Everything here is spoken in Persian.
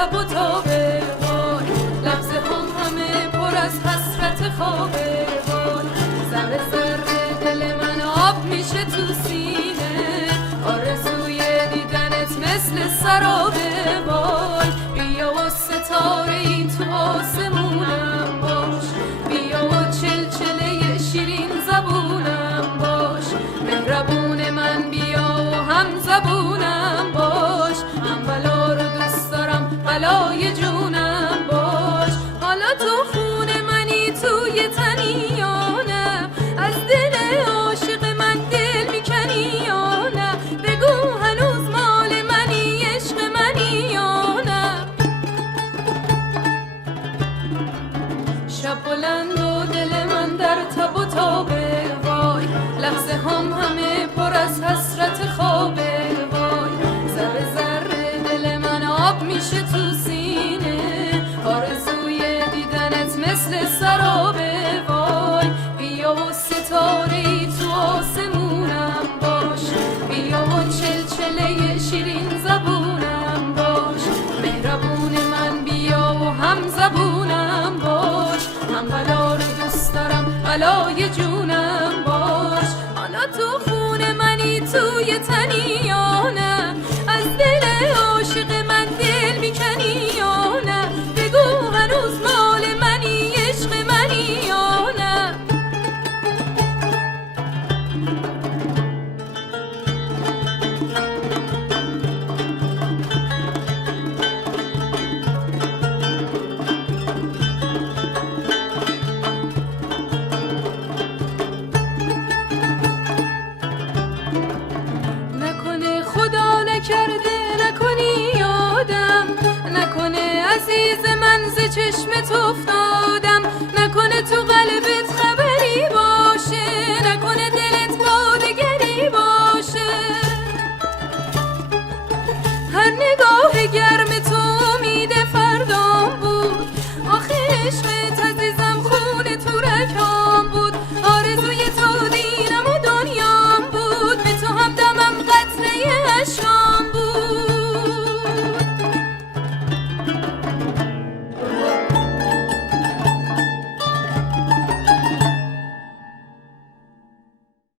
تب و تابه وای، لحظه هم همه پر از حسرت خوابه وای، ذره ذره دل من آب میشه تو سینه، آرزوی دیدنت مثل سرابه وای، بیا و ستاره ای تو آسمونم باش، بیا و چلچله شیرین زبونم باش، مهربون من بیا و هم زبونم باش، هم بلا رو دوست دارم بلای جونم باش، حالا تو خون منی توی تنی یا نه، از دل عاشق من دل میکنی یا نه، بگو هنوز مال منی عشق منی یا نه. شب بلند و دل من در تب و تابه وای، لحظه هم همه پر از حسرت خوابه وای، ذره ذره دل من آب میشه تو سینه، آرزوی دیدنت مثل سرابه وای، بیا و ستاره‌ای تو آسمونم باش، بیا و چلچله شیرین زبونم باش، مهربون من بیا و هم زبونم باش، هم بلا رو دوست دارم بلای جونم باش، حالا تو خون منی توی تنی یا نه، از دل عاشق من دل میکنی یا نه، بگو هنوز مال منی عشق منی یا نه. نکنه خدا نکرده نکنی یادم، نکنه عزیز من ز چشم تو افتاد